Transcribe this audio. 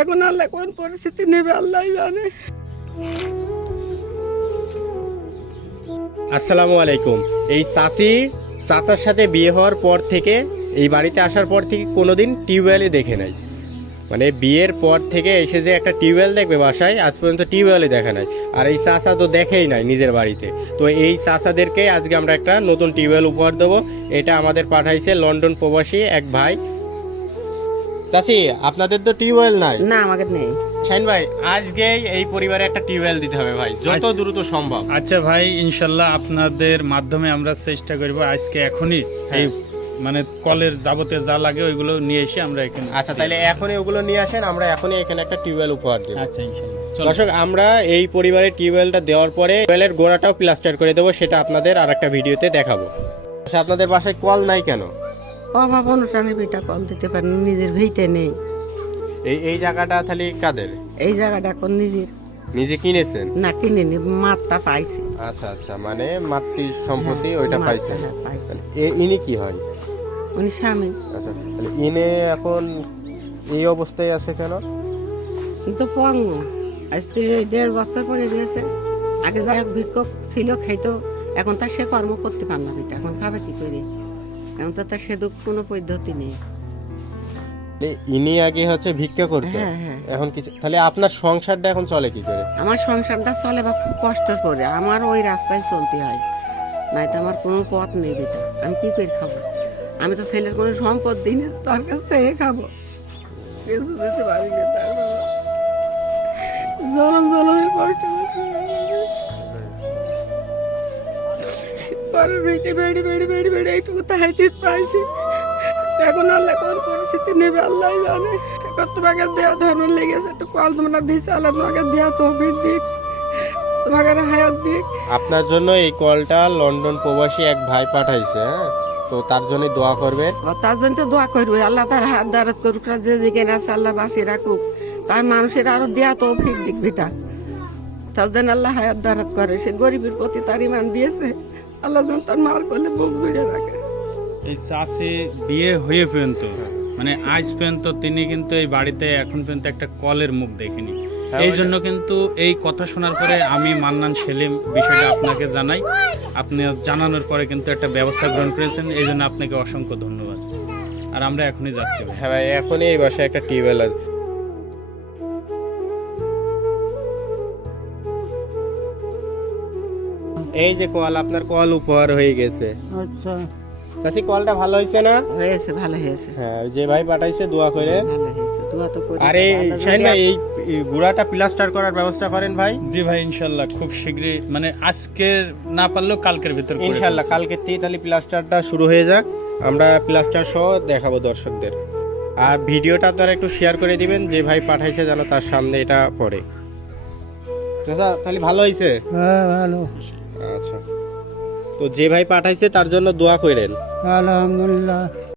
এখন আল্লাহ কোন পরিস্থিতি নেবে আল্লাহ জানে। আসসালামু আলাইকুম। এই চাচি, চাচার সাথে বিয়ে হওয়ার পর থেকে, এই বাড়িতে আসার পর থেকে কোনোদিন টিউবওয়েলই দেখে নাই। মানে বিয়ের পর থেকে এসে যে একটা টিউবওয়েল দেখবে বাসায়, আজ পর্যন্ত টিউবওয়েলই দেখে নাই। আর এই চাচা তো দেখেই নাই নিজের বাড়িতে। তো এই চাচাদেরকে আজকে আমরা একটা নতুন টিউবওয়েল উপহার দেবো। এটা আমাদের পাঠাইছে লন্ডন প্রবাসী এক ভাই চাচি আপনাদের তো টিউবওয়েল নাই। না আমাকে নেই। শাইন ভাই আজকে এই পরিবারে একটা টিউবওয়েল দিতে হবে ভাই যত আচ্ছা। দ্রুত সম্ভব। আচ্ছা ভাই ইনশাল্লাহ আপনাদের মাধ্যমে আমরা চেষ্টা করব আজকে এখনই হ্যাঁ। এই মানে কলের যাবতীয় যা লাগে ওইগুলো নিয়ে এসে আমরা এখানে আচ্ছা তাহলে এখনই ওগুলো নিয়ে আসেন আমরা এখনই এখানে একটা টিউবওয়েল উপহার দেবো। আচ্ছা ইনশাল্লাহ। চলো। দর্শক আমরা এই পরিবারের টিউবওয়েলটা দেওয়ার পরে টিউবওয়েলের গোড়াটাও প্লাস্টার করে দেবো সেটা আপনাদের আর একটা ভিডিওতে দেখাবো। আচ্ছা আপনাদের বাসায় কল নাই কেন? অভাব অনুষ্ঠানে বেটা কল দিতে পারে নিজের ভিটে নেই। এই এই জায়গাটা তাহলে কাদের? এই জায়গাটা এখন নিজের। নিজে কিনেছেন? না কিনে নি মাত্রা পাইছে। আচ্ছা আচ্ছা মানে মাতৃ সম্পত্তি ওইটা মাত্রা পাইছেন পাইছে। এ- ইনি কি হয়? উনি স্বামী। আচ্ছা তাহলে ইনে এখন এই অবস্থায় আছে কেন? কিন্তু পঙ্গ। আজ দেড় বছর পরে দিয়েছে আগে যাই হোক ভিক্ষক ছিল খাইতো। এখন তার সে কর্ম করতে পার না বেটা এখন খাবে কি করে? এখন তো তার সে দুঃখ কোনো পদ্ধতি নেই। ইনি আগে হচ্ছে ভিক্ষা করতে হ্যাঁ হ্যাঁ। এখন কিছু তাহলে আপনার সংসারটা এখন চলে কি করে? আমার সংসারটা চলে বা খুব কষ্ট করে আমার ওই রাস্তায় চলতে হয়। নাই তো আমার কোনো পথ নেই বেটা। আমি কি করে খাব? আমি তো ছেলের কোনো সম্পদ দিই না তার কাছে চেয়ে খাব। কিছু দিতে পারি না তার। জলম জলমের কষ্ট। পরের বেটে বেড়ে বেড়ে বেড়ে বেড়ে এইটুকু তাহাইতে পাইছি এখন আল্লাহ কোন পরিস্থিতি নেবে আল্লাহ জানে। এখন তোমাকে দেওয়া ধর্ম লেগেছে একটু কল তোমরা দিয়েছে আল্লাহ তোমাকে দেওয়া তহবিল দিক তোমাকে হায়াত দিক। আপনার জন্য এই কলটা লন্ডন প্রবাসী এক ভাই পাঠাইছে হ্যাঁ? তো তার জন্য দোয়া করবে। তার জন্য তো দোয়া করবে আল্লাহ তার হাত দাঁড়াত করুক যে যেখানে আছে আল্লাহ বাঁচিয়ে রাখুক। তার মানুষের আরও দেয়া তো তৌফিক দিক বেটা। তার জন্য আল্লাহ হায়াত দাঁড়াত করে সে গরিবের প্রতি তার ইমান দিয়েছে। আল্লাহ যেন তার মার করলে বুক জুড়ে রাখে। এই চাষি বিয়ে হয়ে পর্যন্ত মানে আজ পর্যন্ত তিনি কিন্তু এই বাড়িতে এখন পর্যন্ত একটা কলের মুখ দেখেনি। হ্যাঁ, এই জন্য কিন্তু এই কথা শোনার পরে আমি মান্নান সেলিম বিষয়টা আপনাকে জানাই। আপনি জানানোর পরে কিন্তু একটা ব্যবস্থা গ্রহণ করেছেন এই জন্য আপনাকে অসংখ্য ধন্যবাদ। আর আমরা এখনই যাচ্ছি। হ্যাঁ ভাই এখনই এই বাসায় একটা টিউবওয়েল আছে। এই যে কল আপনার কল উপহার হয়ে গেছে। আচ্ছা। চাষি কলটা ভালো হয়েছে না? হয়েছে ভালো হয়েছে। হ্যাঁ যে ভাই পাঠাইছে দোয়া করে। ভালো হয়েছে দোয়া তো করি। আরে যদি ভাই এই গুড়াটা প্লাস্টার করার ব্যবস্থা করেন ভাই। জি ভাই ইনশাল্লাহ খুব শীঘ্রই মানে আজকের না পারলেও কালকের ভিতর করে ইনশাল্লাহ কালকে থেকে তাহলে প্লাস্টারটা শুরু হয়ে যাক। আমরা প্লাস্টার সহ দেখাবো দর্শকদের। আর ভিডিওটা আপনারা একটু শেয়ার করে দিবেন যে ভাই পাঠাইছে যেন তার সামনে এটা পড়ে। চাচা তাহলে ভালো হয়েছে হ্যাঁ ভালো। আচ্ছা। তো যে ভাই পাঠাইছে তার জন্য দোয়া করেন আলহামদুলিল্লাহ।